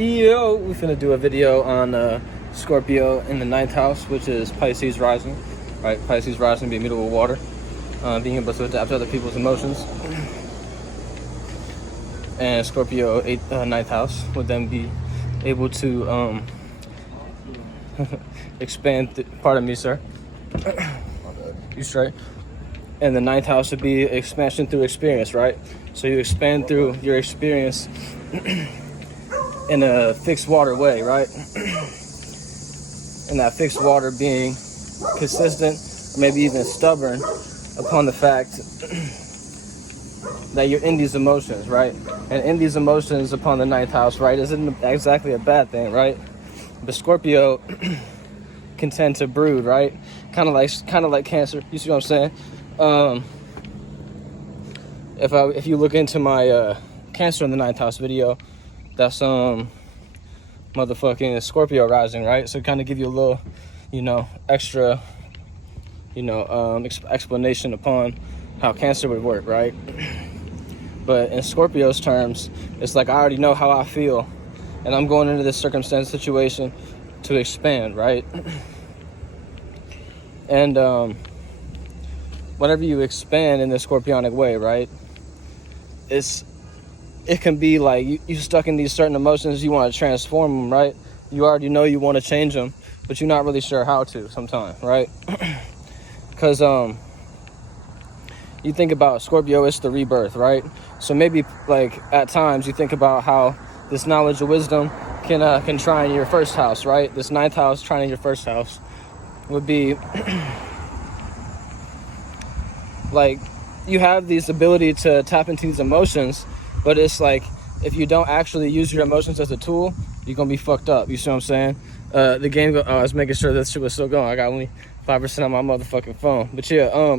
Yo, we finna do a video on Scorpio in the 9th house, which is Pisces rising. Right, Pisces rising being mutable water, being able to adapt to other people's emotions. And Scorpio 9th house would then be able to expand. Pardon me, sir. You straight? And the 9th house would be expansion through experience, right? So you expand through your experience in a fixed water way, right? And that fixed water being consistent, or maybe even stubborn upon the fact that you're in these emotions, right? And in these emotions upon the 9th house, right, isn't exactly a bad thing, right? But Scorpio can tend to brood, right? Kind of like Cancer. You see what I'm saying? If you look into my Cancer in the 9th house video, that's motherfucking Scorpio rising, right? So kind of give you a little, extra, explanation upon how Cancer would work, right? But in Scorpio's terms, it's like I already know how I feel, and I'm going into this circumstance situation to expand, right? And whenever you expand in the Scorpionic way, right, it can be like you're stuck in these certain emotions, you want to transform them, right? You already know you want to change them, but you're not really sure how to sometimes, right? Because you think about Scorpio, it's the rebirth, right? So maybe like at times you think about how this knowledge of wisdom can try in your first house, right? This 9th house trying in your first house would be like you have this ability to tap into these emotions, but it's like if you don't actually use your emotions as a tool, you're gonna be fucked up. You see what I'm saying? The game I was making sure that shit was still going. I got only 5% on my motherfucking phone, but yeah,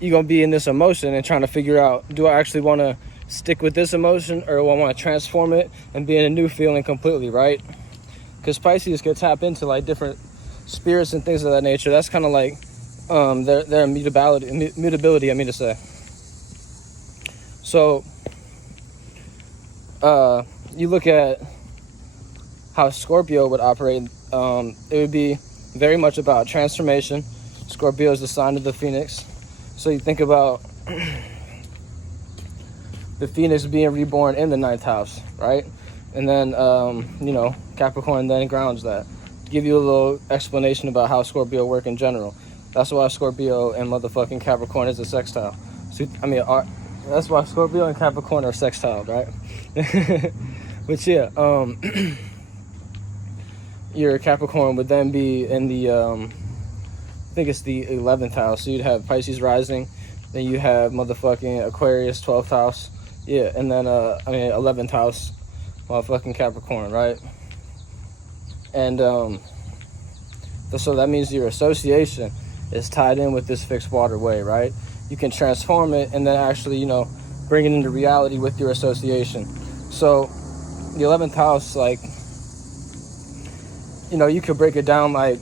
you're gonna be in this emotion and trying to figure out, do I actually want to stick with this emotion, or do I want to transform it and be in a new feeling completely, right? Because Pisces can tap into like different spirits and things of that nature. That's kind of like their mutability, I mean to say. So you look at how Scorpio would operate, it would be very much about transformation. Scorpio is the sign of the phoenix. So you think about the phoenix being reborn in the 9th house, right? And then, Capricorn then grounds that. Give you a little explanation about how Scorpio work in general. That's why Scorpio and motherfucking Capricorn is a sextile. So, that's why Scorpio and Capricorn are sextile, right? But yeah, your Capricorn would then be in the, I think it's the 11th house. So you'd have Pisces rising, then you have motherfucking Aquarius 12th house, yeah, and then 11th house, motherfucking Capricorn, right? And so that means your association is tied in with this fixed water way, right? You can transform it and then actually, bring it into reality with your association. So the 11th house, like, you could break it down like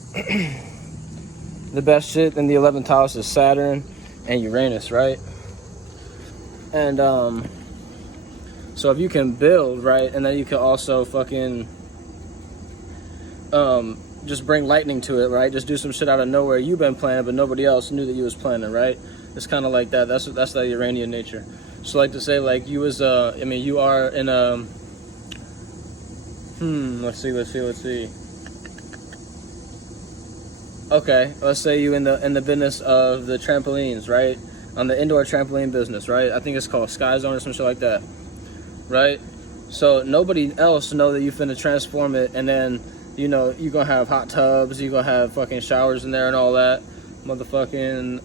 the best shit in the 11th house is Saturn and Uranus, right? And so if you can build, right, and then you can also fucking just bring lightning to it, right? Just do some shit out of nowhere you've been planning, but nobody else knew that you was planning, right? It's kind of like that. That's that Uranian nature. So like to say, like you was you are in a let's see. Okay, let's say you in the business of the trampolines, right? On the indoor trampoline business, right? I think it's called Sky Zone or some shit like that, right? So nobody else know that you finna transform it, and then you gonna have hot tubs, you gonna have fucking showers in there and all that, motherfucking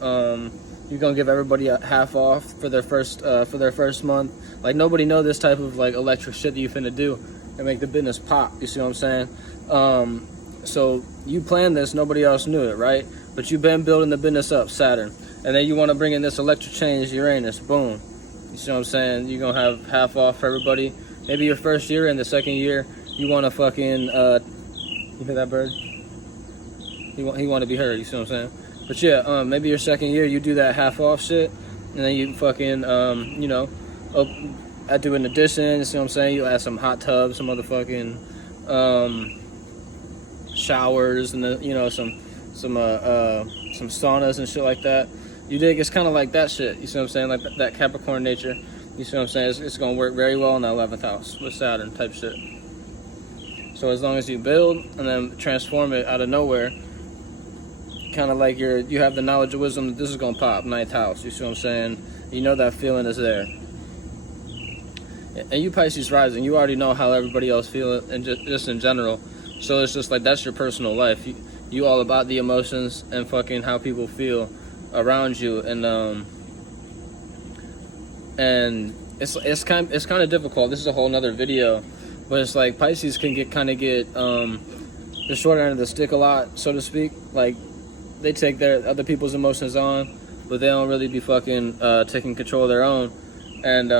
you're gonna give everybody a half off for their first month. Like nobody know this type of like electric shit that you finna do and make the business pop. You see what I'm saying? So you planned this, nobody else knew it, right? But you've been building the business up, Saturn. And then you want to bring in this electric change, Uranus, boom. You see what I'm saying? You're going to have half off for everybody. Maybe your first year and the second year, you want to fucking, you hear that bird? He want to be heard, you see what I'm saying? But yeah, maybe your second year, you do that half off shit. And then you fucking, doing additions. You see what I'm saying? You add some hot tubs, some motherfucking showers, and then, you know, some saunas and shit like that. You dig? It's kind of like that shit. You see what I'm saying? Like that Capricorn nature. You see what I'm saying? It's gonna work very well in the 11th house with Saturn type shit. So as long as you build and then transform it out of nowhere, kind of like you have the knowledge and wisdom that this is gonna pop, 9th house. You see what I'm saying? You know that feeling is there. And you Pisces rising, you already know how everybody else feels, and just in general. So it's just like that's your personal life. You all about the emotions and fucking how people feel around you, and it's kind of difficult. This is a whole nother video, but it's like Pisces can get the short end of the stick a lot, so to speak. Like they take their other people's emotions on, but they don't really be fucking taking control of their own, and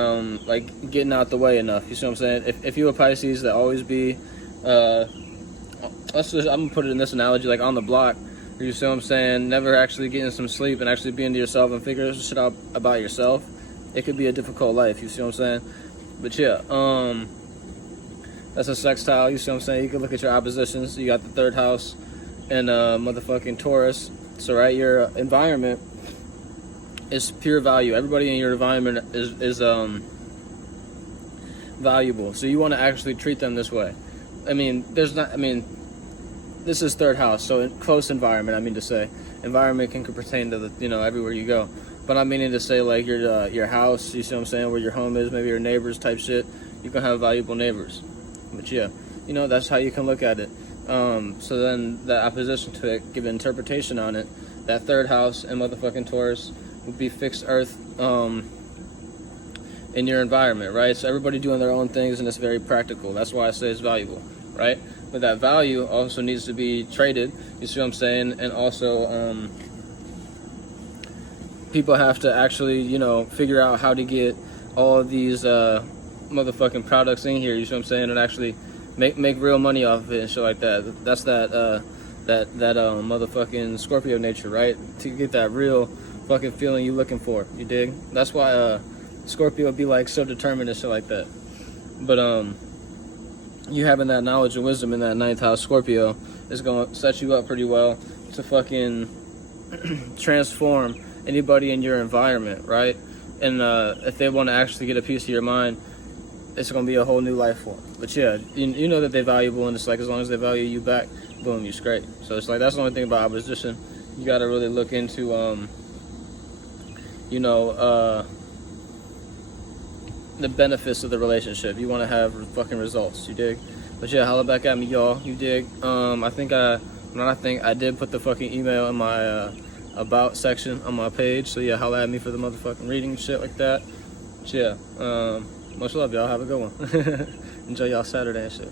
like getting out the way enough. You see what I'm saying? If you a Pisces that always be I'm gonna put it in this analogy, like on the block. You see what I'm saying? Never actually getting some sleep and actually being to yourself and figuring shit out about yourself. It could be a difficult life. You see what I'm saying? But yeah, that's a sextile. You see what I'm saying? You can look at your oppositions. You got the 3rd house and motherfucking Taurus. So right, your environment is pure value. Everybody in your environment is valuable. So you want to actually treat them this way. This is 3rd house, so in close environment, I mean to say. Environment can pertain to everywhere you go. But I'm meaning to say, like, your house, you see what I'm saying, where your home is, maybe your neighbors type shit. You can have valuable neighbors. But yeah, that's how you can look at it. So then the opposition to it, give an interpretation on it. That 3rd house and motherfucking Taurus would be fixed earth in your environment, right? So everybody doing their own things, and it's very practical. That's why I say it's valuable, right? But that value also needs to be traded. You see what I'm saying? And also, people have to actually, figure out how to get all of these motherfucking products in here. You see what I'm saying? And actually make real money off of it and shit like that. That's that motherfucking Scorpio nature, right? To get that real fucking feeling you looking for. You dig? That's why Scorpio be like so determined and shit like that. But you having that knowledge and wisdom in that 9th house Scorpio is gonna set you up pretty well to fucking transform anybody in your environment, right? And if they want to actually get a piece of your mind, it's gonna be a whole new life form. But yeah, you know that they're valuable, and it's like as long as they value you back, boom, you're straight. So it's like that's the only thing about opposition. You got to really look into the benefits of the relationship. You want to have fucking results, you dig? But yeah, holla back at me, y'all. You dig? I did put the fucking email in my about section on my page. So yeah, holla at me for the motherfucking reading and shit like that. But yeah, much love, y'all. Have a good one. Enjoy y'all Saturday and shit.